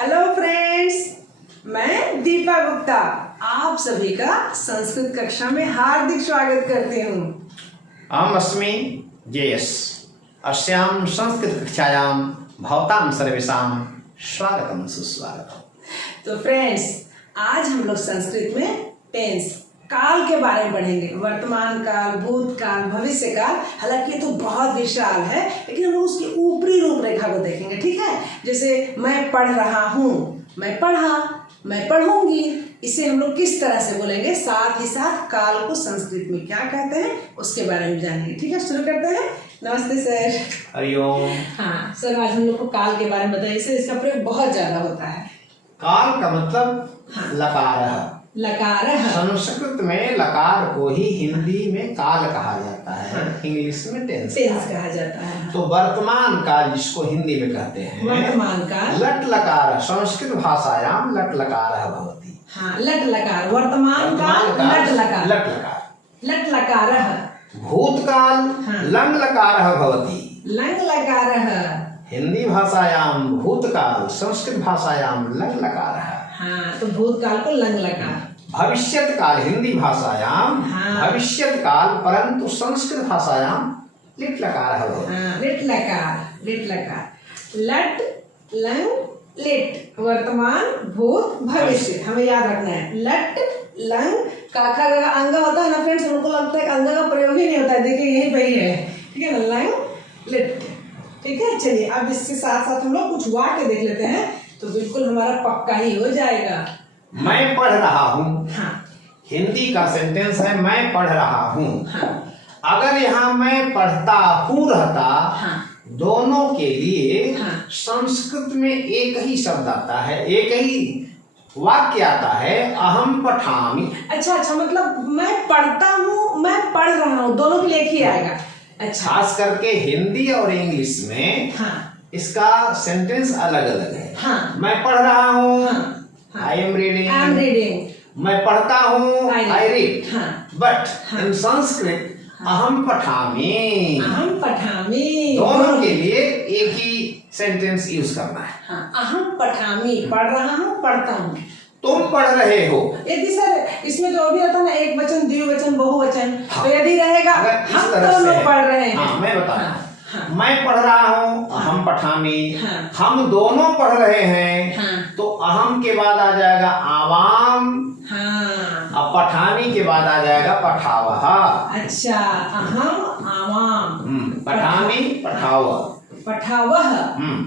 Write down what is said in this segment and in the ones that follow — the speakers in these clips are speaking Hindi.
हेलो फ्रेंड्स, मैं दीपा गुप्ता आप सभी का संस्कृत कक्षा में हार्दिक स्वागत करती हूँ। अहम अस्मि जेएस अस्यां संस्कृत कक्षायां भवतां सर्वेषां स्वागतम सुस्वागतम। तो फ्रेंड्स, आज हम लोग संस्कृत में टेंस काल के बारे में पढ़ेंगे। वर्तमान काल, भूतकाल, भविष्य काल। हालांकि ये तो बहुत विशाल है, लेकिन हम लोग उसकी ऊपरी रूपरेखा को देखेंगे। ठीक है, जैसे मैं पढ़ रहा हूँ, मैं पढ़ा, मैं पढ़ूंगी, इसे हम लोग किस तरह से बोलेंगे। साथ ही साथ काल को संस्कृत में क्या कहते हैं उसके बारे में जानेंगे। ठीक है, शुरू करते हैं। नमस्ते सर। हरिओम। हाँ सर, आज हम लोग को काल के बारे में बताइए। इसका प्रयोग बहुत ज्यादा होता है। काल का मतलब लकार। लकार। संस्कृत में लकार को ही हिंदी में काल कहा जाता है, इंग्लिश में टेंस कहा जाता है। तो वर्तमान काल जिसको हिंदी में कहते हैं वर्तमान काल। लट लकार संस्कृत भाषायां लट लकार भवति। हाँ, लट लकार। वर्तमान काल लट लकार। लट लकार। लट लकार। भूतकाल लंग लकार भवति। लंग लकार। हिंदी भाषायां भूतकाल, संस्कृत भाषायां लंग लकार। हाँ, तो भूतकाल को लंग लकार। भविष्यत काल हिंदी भाषायां भविष्यत काल, परंतु संस्कृत भाषायां लिट लकार भवति। लिट लकार। लिट लकार। लट लंग लिट, वर्तमान भूत भविष्य, हमें याद रखना है। लट लंग काखा का अंग होता है ना फ्रेंड्स, उनको लगता है अंग का प्रयोग ही नहीं होता है। देखिए यही पे ही है। ठीक है ना, लंग लिट। ठीक है, चलिए अब इसके साथ साथ हम लोग कुछ वाक्य देख लेते हैं, तो बिल्कुल हमारा पक्का ही हो जाएगा। मैं पढ़ रहा हूँ। हाँ। हिंदी का सेंटेंस है मैं पढ़ रहा हूँ। हाँ। अगर यहाँ मैं पढ़ता हूँ रहता, दोनों के लिए संस्कृत में एक ही शब्द आता है, एक ही वाक्य आता है, अहम पठामि। अच्छा, मतलब मैं पढ़ता हूँ, मैं पढ़ रहा हूँ, दोनों के लिए एक ही आएगा। अच्छा, खास करके हिंदी और इंग्लिश में इसका सेंटेंस अलग अलग है। मैं पढ़ रहा हूँ, I am reading. I am reading. मैं पढ़ता हूँ, I read. But in Sanskrit अहम पठामि। अहम पठामि। दोनों के लिए एक ही सेंटेंस यूज करना है। अहम पठामि, पढ़ रहा हूँ, पढ़ता हूँ। तुम पढ़ रहे हो। यदि सर इसमें जो भी होता है ना, एक वचन, द्विवचन, बहुवचन, तो यदि रहेगा हम दोनों पढ़ रहे हैं। मैं बता रहा हूँ, मैं पढ़ रहा हूँ, अहम पठामि। हम दोनों पढ़ रहे हैं, तो अहम के बाद आ जाएगा आवाम। अब पठामी के बाद आ जाएगा पठावह। अच्छा, अहम आवाम। पठामी पठावह। पठावह।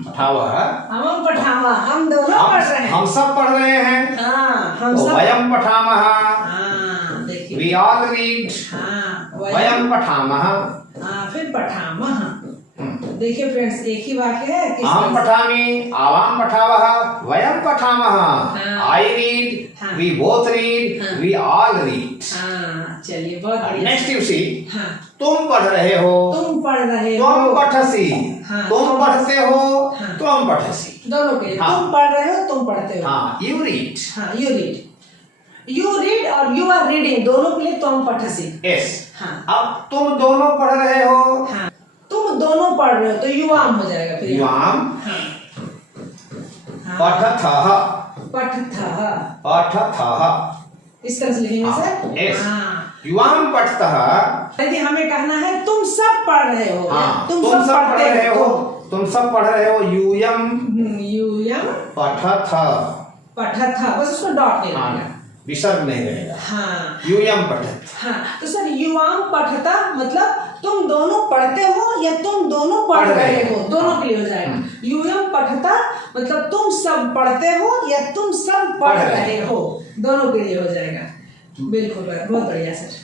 पठावह। हम पठावह, हम दोनों पढ़ रहे हैं। हम सब पढ़ रहे हैं। हम तो सब। वयम पठामः। देखिए, We all read। वयम पठामः। फिर पठामह। देखिए फ्रेंड्स, एक ही वाक्य है। अहम पठामि, आवाम पठावः, वयम पठामः। I read, we both read, we all read। चलिए, बहुत बढ़िया। नेक्स्ट यू सी, तुम पढ़ रहे हो, तुम पढ़ रहे हो, तुम पठसी। तुम पढ़ते हो, तुम पठसी। दोनों के लिए। तुम पढ़ रहे हो, तुम पढ़ते हो। You read. You read. You read और यू आर रीडिंग, दोनों के लिए तुम पठसी। यस। अब तुम दोनों पढ़ रहे हो, तुम दोनों पढ़ रहे हो, तो युवाम हो जाएगा। फिर युवाम। पठथः। पठथः। पठथः। इस तरह से लिखेंगे सर। युवाम पठतः। यदि हमें कहना है तुम सब पढ़ रहे हो, तुम सब पढ़ रहे हो, तुम सब पढ़ रहे हो, यूयम। यूयम पठथ। पठथ, बस उसको डॉट नहीं लगेगा, विसर्ग नहीं रहेगा। यूयम पठथ। तो सर युवाम पठता मतलब तुम दोनों पढ़ते हो या तुम दोनों पढ़ रहे हो, दोनों के लिए हो जाएगा। यूयम पठता मतलब तुम सब पढ़ते हो या तुम सब पढ़ रहे हो, दोनों के लिए हो जाएगा। बिल्कुल, बहुत बढ़िया सर।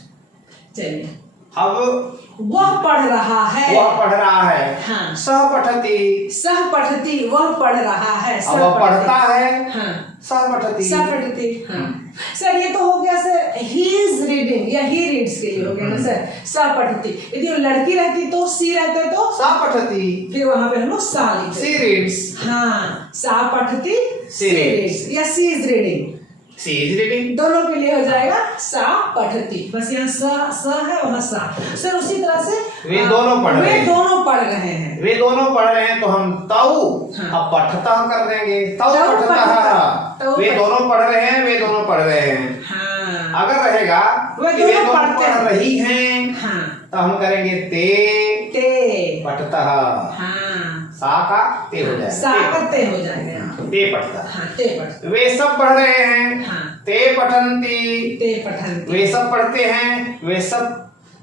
चलिए, अब वह पढ़ रहा है। वह पढ़ रहा है। सह पठति। सह पठति, वह पढ़ रहा है। वह पढ़ता है। सह पठति। सह पठति। सर ये तो हो गया सर ही इज रीडिंग या ही रीड्स के लिए हो गया ना सर, सह पठति। यदि वो लड़की रहती तो सी रहते तो सा पठति, फिर वहां पे हम लोग सा लिखते। She reads. सा पठति, सी रीड्स या she is reading. She is reading. दोनों के लिए हो जाएगा सा पठती, बस यहाँ स है वहाँ सा। सर उसी तरह से वे दोनों पढ़ रहे हैं, वे दोनों पढ़ रहे हैं, वे दोनों पढ़ रहे हैं, तो हम तऊ अब पठता कर देंगे, तऊ पठता। वे दोनों पढ़ रहे हैं, वे दोनों पढ़ रहे हैं। हाँ। अगर रहेगा वे कि वे दोनों दोनों पढ़ रही हैं, हाँ, तो हम करेंगे ते पठता। हाँ, सा का ते हो जाएगा, सा का ते हो जाएगा, ते पठता। हाँ, ते पठता। वे सब पढ़ रहे हैं, हाँ, ते पठंती, ते पठंती। वे सब पढ़ते हैं, वे सब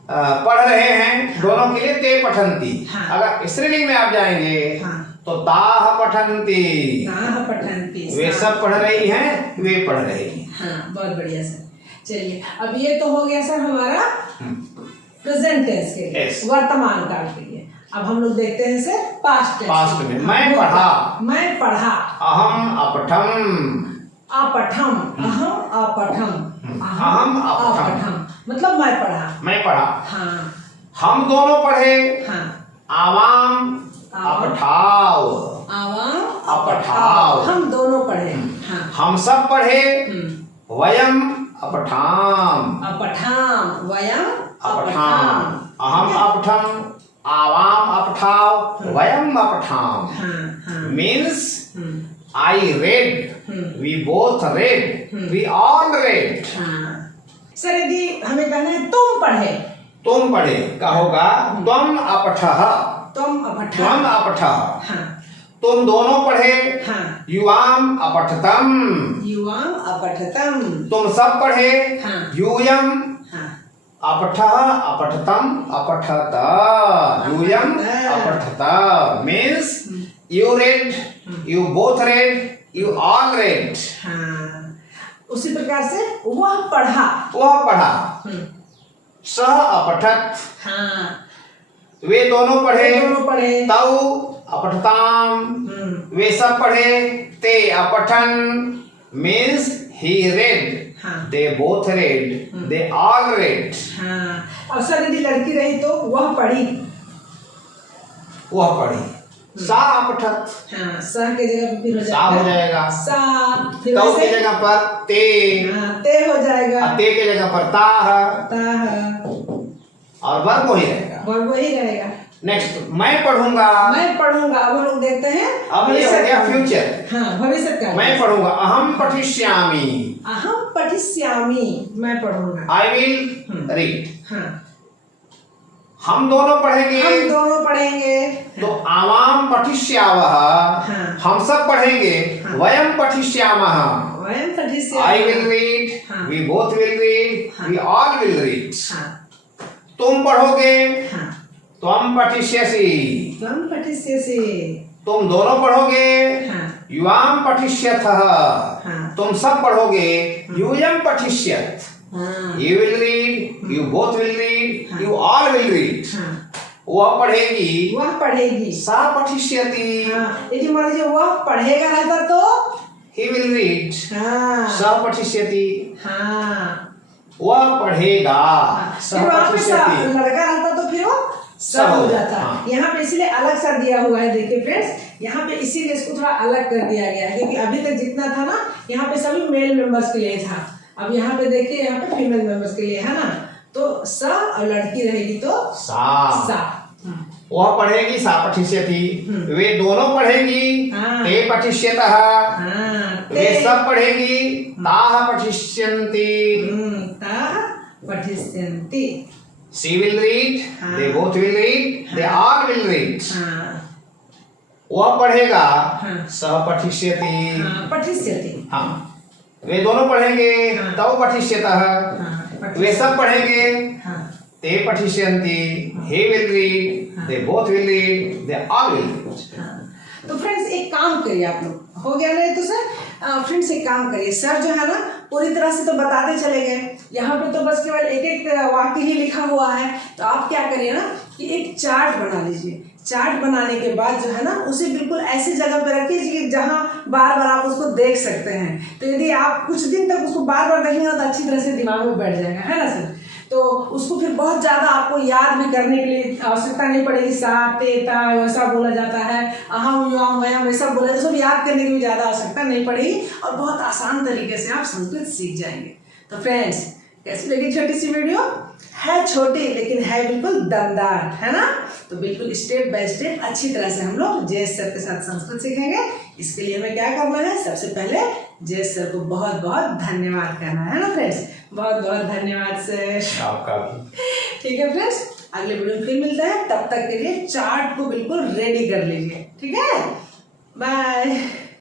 पढ़ रहे हैं, दोनों के लिए ते पठंती। हाँ। अगर स्त्रीलिंग में आप जाएंगे हाँ, तो ताह पठंती, ताह पठंती। वे सब पढ़ रही हैं, वे पढ़ रही हैं। हाँ, बहुत बढ़िया सर। चलिए अब ये तो हो गया सर हमारा प्रेजेंट टेंस के लिए, वर्तमान काल के लिए। अब हम लोग देखते हैं सर पास्ट टेंस। पास्ट में मैं पढ़ा, मैं पढ़ा, अहम अपठम, अपठम, अहम अपठम, अहम अपठम, मतलब मैं पढ़ा, मैं पढ़ा। हाँ, हम दोनों पढ़े, हाँ, आवाम अपठाव, आवाम अपठाव। हम दोनों पढ़े, हाँ, हम सब पढ़े, वयम अपठाम, अपठाम, वयम अपठाम, अहम अपठम, आवाम अपठाव, वयम अपठाम। हाँ, हाँ, means I read, we both read, we all read. हाँ। सर यदि हमें कहना है तुम पढ़े, तुम पढ़े का होगा तुम अपठः, तुम अपठा, तुम अपठः। हाँ, तुम दोनों पढ़े, हाँ, युवाम अपठतम, युवाम अपठतम, तुम सब पढ़े, हाँ, यूयम हाँ, अपठः अपठतम अपठत, यूयम अपठत। Means you read, you both read, you all read. हाँ। उसी प्रकार से वह पढ़ा, वह पढ़ा, सह अपठत, हाँ, वे दोनों पढ़े, दोनों पढ़े, तौ अपठताम, वे सब पढ़े, ते अपठन, means he read, हाँ, they both read, they all read. हाँ। अब सर यदि लड़की रही तो वह पढ़ी, वह पढ़ी, सा अपठत, हाँ, सा के जगह पे फिर सा हो जाएगा, सा, फिर तौ वैसे की जगह पर ते, हाँ, ते हो जाएगा, ते की जगह पर ताह, ताह, और वर्ब वही रहेगा, वर्ब वही रहेगा। नेक्स्ट मैं पढ़ूंगा, मैं पढ़ूंगा। अब हम लोग देखते हैं अब ये हो गया फ्यूचर, हाँ, भविष्य का। मैं पढ़ूंगा, अहम पठिष्यामि, अहम पठिष्यामि, मैं पढ़ूंगा, आई विल रीड। हाँ, हम दोनों पढ़ेंगे, हम दोनों पढ़ेंगे, तो आवाम पठिष्यावः, हाँ, हम सब पढ़ेंगे, हाँ, वयम पठिष्यामः, वयम पठिष्यामः, आई विल रीड, हाँ, वी बोथ विल रीड, हाँ, वी ऑल विल रीड। हाँ, तुम पढ़ोगे, हाँ, त्वम पठिष्यसि, त्वम पठिष्यसि, तुम दोनों पढ़ोगे, हाँ, युवाम पठिष्यथः, हाँ, तुम सब पढ़ोगे, यूयम पठिष्यथ, हाँ, you will read, you both will read, हाँ, you all will read. हाँ, वह पढ़ेगी, वह पढ़ेगी, सा पठिष्यति, हाँ, यदि मान लीजिए वह पढ़ेगा रहता तो he will read, हाँ, सा पठिष्यति, हाँ, वह पढ़ेगा, सा फिर वहाँ पे पठिष्यति, लड़का रहता तो फिर वो सब हो जाता। हाँ। यहाँ पे इसलिए अलग सा दिया हुआ है, देखिए फ्रेंड्स, यहाँ पे इसीलिए इसको थोड़ा अलग कर दिया गया है, क्योंकि अभी तक जितना था ना, यहाँ पे सभी मेल मेंबर्स के लिए था। अब यहाँ पे देखिए, यहाँ पे फीमेल मेंबर्स के लिए है ना, तो सा और लड़की रहेगी तो सा। वह पढ़ेगी, सा पठिष्यति, वे दोनों पढ़ेगी, हाँ, ते पठिष्यतः, हाँ, वे सब पढ़ेगी, ताः पठिष्यन्ति, ताः पठिष्यन्ति, she will read, हाँ, they both will read, they all will read. हाँ, वह पढ़ेगा, हाँ, सह पठिष्यति, हाँ, पठिष्यति, हाँ, वे दोनों पढ़ेंगे, हाँ, तौ पठिष्यतः, हाँ, वे सब पढ़ेंगे, हाँ, ते पठिष्यन्ति, he will read, they both will read, they all will read. हाँ। तो फ्रेंड्स एक काम करिए, आप लोग हो गया नहीं तो सर फ्रेंड्स एक काम करिए, सर जो है ना पूरी तरह से तो बताते चले गए, यहाँ पे तो बस केवल एक एक वाक्य ही लिखा हुआ है, तो आप क्या करिए ना कि एक चार्ट बना लीजिए। चार्ट बनाने के बाद जो है ना उसे बिल्कुल ऐसी जगह पे रखिए जहाँ बार बार आप उसको देख सकते हैं। तो यदि आप कुछ दिन तक उसको बार बार देखेंगे तो अच्छी तरह से दिमाग में बैठ जाएगा, है ना सर। तो उसको फिर बहुत ज़्यादा आपको याद भी करने के लिए आवश्यकता नहीं पड़ेगी। सा ते ता वैसा बोला जाता है, अहम युवाम वयम वैसा बोला, तो सब याद करने की भी ज़्यादा आवश्यकता नहीं पड़ेगी और बहुत आसान तरीके से आप संस्कृत सीख जाएंगे। तो फ्रेंड्स, कैसी लगी छोटी सी वीडियो? है छोटी लेकिन है बिल्कुल दमदार, है ना? तो बिल्कुल स्टेप बाय स्टेप अच्छी तरह से हम लोग जयेश सर के साथ संस्कृत सीखेंगे। इसके लिए हमें क्या करना है? सबसे पहले जयेश सर को बहुत बहुत धन्यवाद करना है ना फ्रेंड्स? बहुत बहुत धन्यवाद सर, आपका भी। ठीक है फ्रेंड्स, अगले वीडियो में फिर मिलते हैं। तब तक के लिए चार्ट को बिल्कुल रेडी कर लीजिए, ठीक है? बाय।